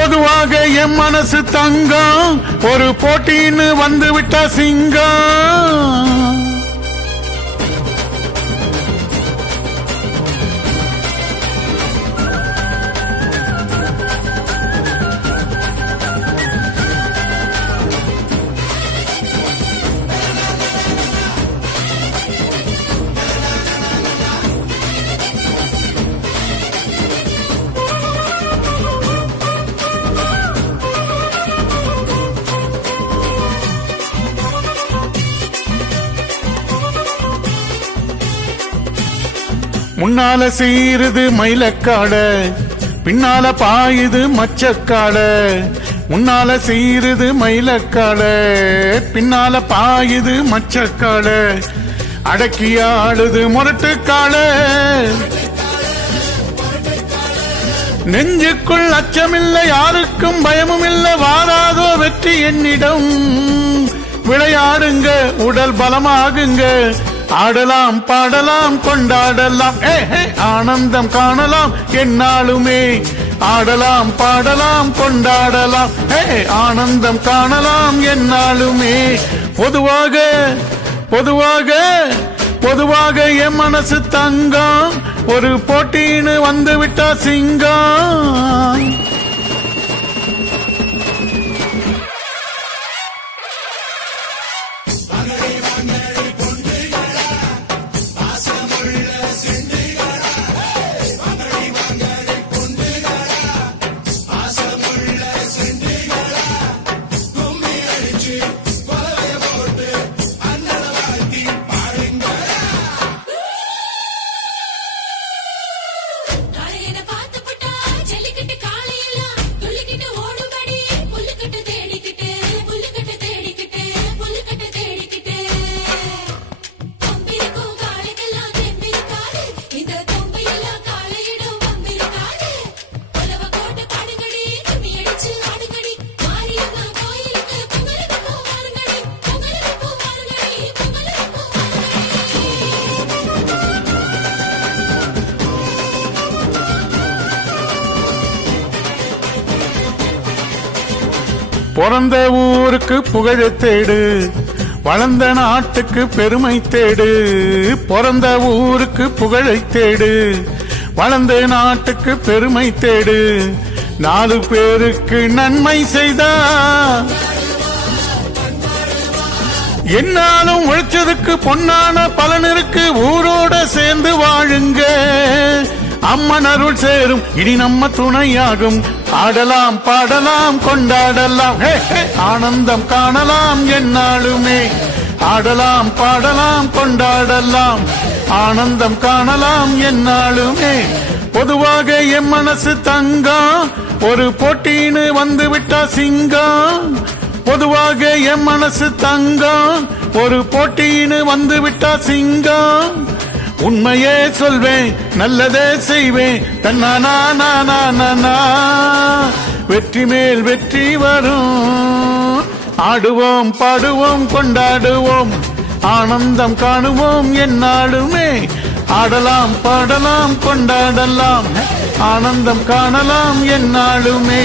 பொதுவாக என் மனசு தங்கம். ஒரு போட்டின்னு வந்து விட்டா சிங்கம். முன்னால சீருது மயிலக்காட பின்னால பாயுது மச்சக்காட. முன்னால சீருது மயிலக்காட பின்னால பாயுது மச்சக்காட. அடக்கி ஆடுது முரட்டுக்காட. நெஞ்சுக்குள் அச்சமில்லை யாருக்கும் பயமும் இல்லை வாராதோ வெற்றி என்னிடம். விளையாடுங்க உடல் பலமாகுங்க. ஆடலாம் பாடலாம் கொண்டாடலாம். ஆனந்தம் காணலாம் என்னாலுமே. ஆடலாம் பாடலாம் கொண்டாடலாம். ஆனந்தம் காணலாம் என்னாலுமே. பொதுவாக பொதுவாக பொதுவாக என் மனசு தங்கம். ஒரு போட்டின்னு வந்து விட்டா சிங்கம். பிறந்த ஊருக்கு புகழ தேடு. வளர்ந்த நாட்டுக்கு பெருமை தேடு. பிறந்த ஊருக்கு புகழை தேடு. வளர்ந்த நாட்டுக்கு பெருமை தேடு. நாலு பேருக்கு நன்மை செய்தா. என்னாலும் உழைச்சதுக்கு பொன்னான பலனருக்கு ஊரோட சேர்ந்து வாழுங்க. அம்மன் அருள் சேரும். இனி நம்ம துணையாகும். ஆடலாம் பாடலாம் கொண்டாடலாம். ஆனந்தம் காணலாம் என்னாலுமே. ஆடலாம் பாடலாம் கொண்டாடலாம். ஆனந்தம் காணலாம் என்னாலுமே. பொதுவாக என் மனசு தங்கா. ஒரு போட்டின்னு வந்து விட்டா சிங்கா. பொதுவாக என் மனசு தங்கா. ஒரு போட்டின்னு வந்து விட்டா சிங்கா. உண்மையே சொல்வேன் நல்லதே செய்வேன். தன்னானா நானா நானா வெற்றி மேல் வெற்றி வரும். ஆடுவோம் பாடுவோம் கொண்டாடுவோம். ஆனந்தம் காணுவோம் என்னாலுமே ஆடலாம் பாடலாம் கொண்டாடலாம். ஆனந்தம் காணலாம் என்னாலுமே